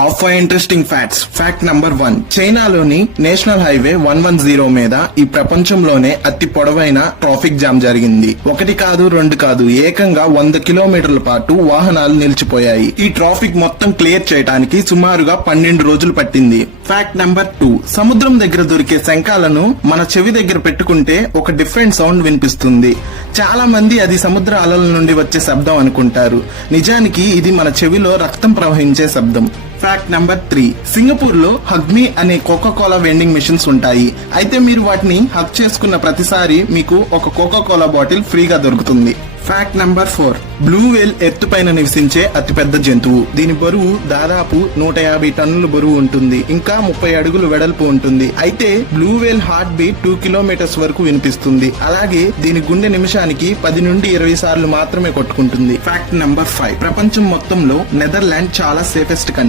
Top 5 interesting facts. Fact number 1. చైనాలోని national highway 110 మీద ఈ ప్రపంచంలోనే అతి పొడవైన ట్రాఫిక్ జామ్ జరిగింది. ఒకటి కాదు, రెండు కాదు, ఏకంగా 100 కిలోమీటర్ల పాటు వాహనాలు నిలిచిపోయాయి. ఈ ట్రాఫిక్ మొత్తం క్లియర్ చేయడానికి సుమారుగా 12 రోజులు పట్టింది. Fact number 2. సముద్రం దగ్గర దొరికే శంఖాలను మన చెవి దగ్గర పెట్టుకుంటే ఒక డిఫరెంట్ సౌండ్ వినిపిస్తుంది. చాలా మంది అది సముద్ర అలల నుండి వచ్చే శబ్దం అనుకుంటారు. నిజానికి ఇది మన చెవిలో రక్తం ప్రవహించే శబ్దం. Fact number 3. సింగపూర్ లో హగ్మీ అనే కోకా కోలా వెండింగ్ మిషన్స్ ఉంటాయి. అయితే మీరు వాటిని హగ్ చేసుకున్న ప్రతిసారి మీకు ఒక కోకా కోలా బాటిల్ ఫ్రీగా దొరుకుతుంది. Fact number 4. బ్లూ వేల్ ఎత్తుపైన నివసించే అతిపెద్ద జంతువు. దీని బరువు దాదాపు 150 టన్నుల బరువు ఉంటుంది. ఇంకా 30 అడుగులు వెడల్పు ఉంటుంది. అయితే బ్లూ వేల్ హార్ట్ బీట్ 2 కిలోమీటర్స్ వరకు వినిపిస్తుంది. అలాగే దీని గుండె నిమిషానికి 10 నుండి 20 సార్లు మాత్రమే కొట్టుకుంటుంది. Fact number 5. ప్రపంచం మొత్తంలో నెదర్లాండ్ చాలా సేఫెస్ట్ కంట్రీ.